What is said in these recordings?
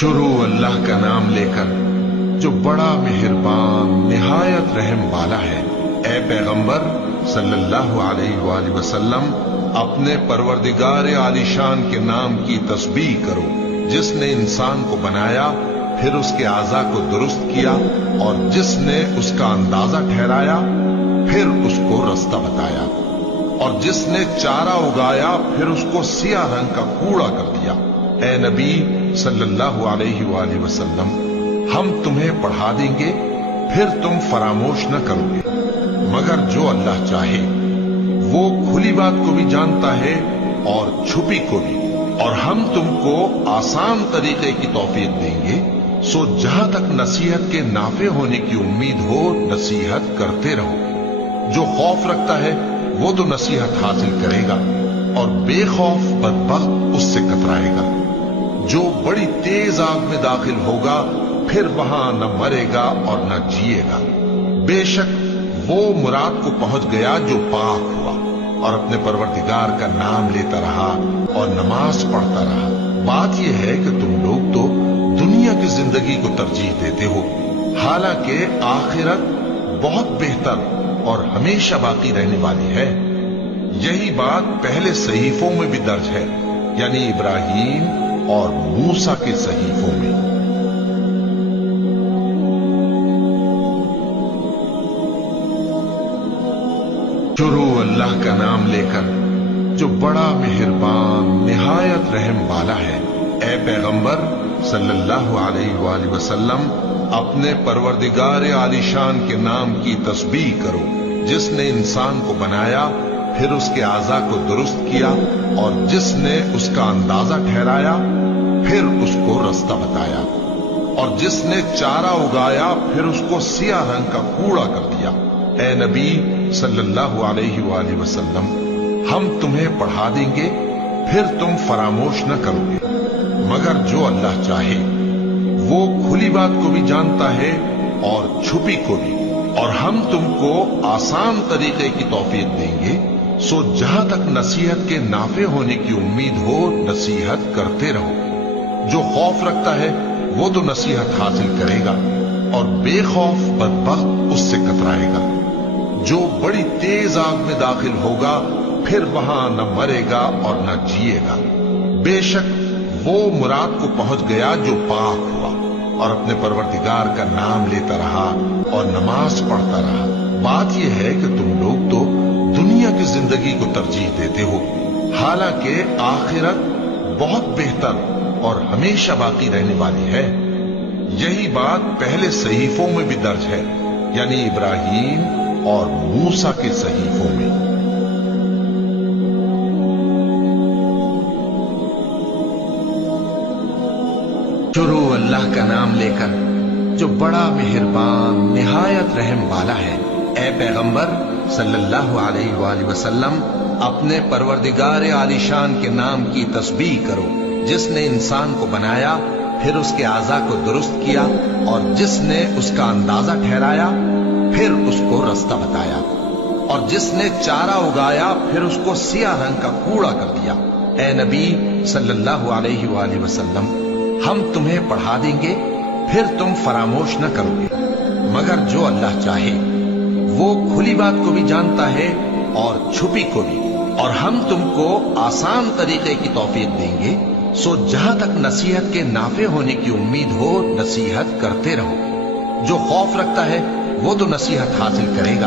शुरू अल्लाह का नाम लेकर जो बड़ा मेहरबान निहायत रहम वाला है। ए पैगंबर सल्लल्लाहु अलैहि वसल्लम, अपने परवरदिगार आलिशान के नाम की तस्बीह करो, जिसने इंसान को बनाया, फिर उसके आज़ा को दुरुस्त किया, और जिसने उसका अंदाजा ठहराया, फिर उसको रास्ता बताया, और जिसने चारा उगाया, फिर उसको सियाह रंग का कूड़ा कर दिया। ए नबी सल्लल्लाहु अलैहि वसल्लम, हम तुम्हें पढ़ा देंगे, फिर तुम फरामोश न करोगे, मगर जो अल्लाह चाहे। वो खुली बात को भी जानता है और छुपी को भी, और हम तुमको आसान तरीके की तौफीक देंगे। सो जहां तक नसीहत के नाफे होने की उम्मीद हो, नसीहत करते रहो। जो खौफ रखता है वो तो नसीहत हासिल करेगा, और बेखौफ बदबख्त उससे कतराएगा। जो बड़ी तेज आग में दाखिल होगा, फिर वहां न मरेगा और न जिएगा। बेशक वो मुराद को पहुंच गया जो पाक हुआ, और अपने परवरदिगार का नाम लेता रहा और नमाज पढ़ता रहा। बात यह है कि तुम लोग तो दुनिया की जिंदगी को तरजीह देते हो, हालांकि आखिरत बहुत बेहतर और हमेशा बाकी रहने वाली है। यही बात पहले सहीफों में भी दर्ज है, यानी इब्राहीम और मूसा के सहीफों में। शुरू अल्लाह का नाम लेकर जो बड़ा मेहरबान निहायत रहम वाला है। ए पैगंबर सल्लल्लाहु अलैहि वसल्लम, अपने परवरदिगार आलिशान के नाम की तस्बीह करो, जिसने इंसान को बनाया, फिर उसके आज़ा को दुरुस्त किया, और जिसने उसका अंदाजा ठहराया, फिर उसको रास्ता बताया, और जिसने चारा उगाया, फिर उसको सियाह रंग का कूड़ा कर दिया। ए नबी सल्लल्लाहु अलैहि वसल्लम, हम तुम्हें पढ़ा देंगे, फिर तुम फरामोश न करोगे, मगर जो अल्लाह चाहे। वो खुली बात को भी जानता है और छुपी को भी, और हम तुमको आसान तरीके की तौफीक देंगे। सो जहां तक नसीहत के नाफे होने की उम्मीद हो, नसीहत करते रहो। जो खौफ रखता है वो तो नसीहत हासिल करेगा, और बेखौफ बदबख्त उससे कतराएगा। जो बड़ी तेज आग में दाखिल होगा, फिर वहां न मरेगा और न जिएगा। बेशक वो मुराद को पहुंच गया जो पाक हुआ, और अपने परवरदिगार का नाम लेता रहा और नमाज पढ़ता रहा। बात यह है कि तुम लोग तो दुनिया की जिंदगी को तरजीह देते हो, हालांकि आखिरत बहुत बेहतर और हमेशा बाकी रहने वाली है। यही बात पहले सहीफों में भी दर्ज है, यानी इब्राहीम और मूसा के सहीफों में। शुरू अल्लाह का नाम लेकर जो बड़ा मेहरबान निहायत रहम वाला है। ए पैगंबर सल्लल्लाहु अलैहि वसल्लम, अपने परवरदिगार आलिशान के नाम की तस्बीह करो, जिसने इंसान को बनाया, फिर उसके आज़ा को दुरुस्त किया, और जिसने उसका अंदाजा ठहराया, फिर उसको रास्ता बताया, और जिसने चारा उगाया, फिर उसको सियाह रंग का कूड़ा कर दिया। ए नबी सल्लल्लाहु अलैहि वसल्लम, हम तुम्हें पढ़ा देंगे, फिर तुम फरामोश न करोगे, मगर जो अल्लाह चाहे। वो खुली बात को भी जानता है और छुपी को भी, और हम तुमको आसान तरीके की तौफीक देंगे। सो जहां तक नसीहत के नाफे होने की उम्मीद हो, नसीहत करते रहो। जो खौफ रखता है वो तो नसीहत हासिल करेगा,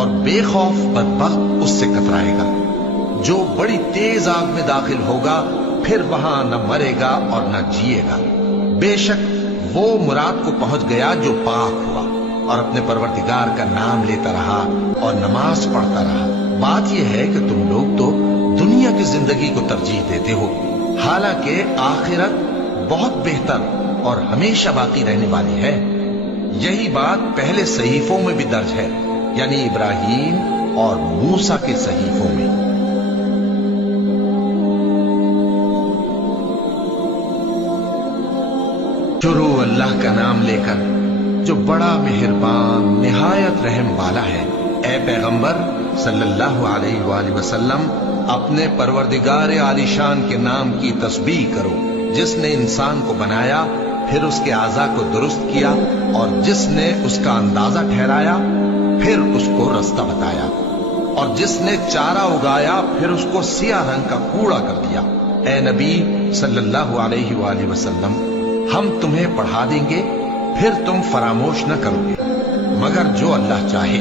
और बेखौफ बदबख्त उससे कतराएगा। जो बड़ी तेज आग में दाखिल होगा, फिर वहां न मरेगा और न जिएगा। बेशक वो मुराद को पहुंच गया जो पाक हुआ, और अपने परवरदिगार का नाम लेता रहा और नमाज पढ़ता रहा। बात यह है कि तुम लोग तो दुनिया की जिंदगी को तरजीह देते हो, हालांकि आखिरत बहुत बेहतर और हमेशा बाकी रहने वाली है। यही बात पहले सहीफों में भी दर्ज है, यानी इब्राहीम और मूसा के सहीफों में। शुरू अल्लाह का नाम लेकर जो बड़ा मेहरबान निहायत रहम वाला है। ए पैगंबर सल्लल्लाहु अलैहि वसल्लम, अपने परवरदिगार आलिशान के नाम की तस्बीह करो, जिसने इंसान को बनाया फिर उसके आज़ा को दुरुस्त किया और जिसने उसका अंदाजा ठहराया फिर उसको रास्ता बताया और जिसने चारा उगाया फिर उसको सियाह रंग का कूड़ा कर दिया। ए नबी सल्लल्लाहु अलैहि वसल्लम, हम तुम्हें पढ़ा देंगे फिर तुम फरामोश न करोगे, मगर जो अल्लाह चाहे।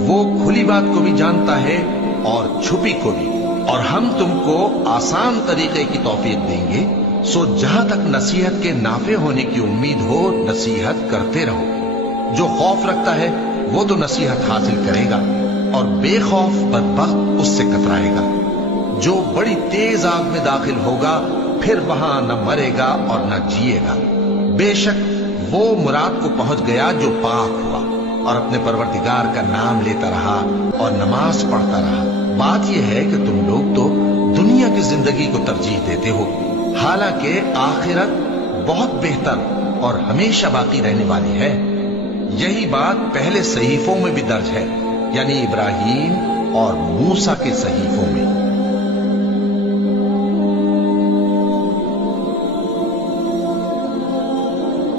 वो खुली बात को भी जानता है और छुपी को भी, और हम तुमको आसान तरीके की तौफीक देंगे। सो जहां तक नसीहत के नाफे होने की उम्मीद हो नसीहत करते रहो। जो खौफ रखता है वो तो नसीहत हासिल करेगा और बेखौफ बदबख्त उससे कतराएगा। जो बड़ी तेज आग में दाखिल होगा फिर वहां न मरेगा और न जिएगा। बेशक वो मुराद को पहुंच गया जो पाक हुआ और अपने परवरदिगार का नाम लेता रहा और नमाज पढ़ता रहा। बात यह है कि तुम लोग तो दुनिया की जिंदगी को तरजीह देते हो, हालांकि आखिरत बहुत बेहतर और हमेशा बाकी रहने वाली है। यही बात पहले सहीफों में भी दर्ज है, यानी इब्राहिम और मूसा के सहीफों में।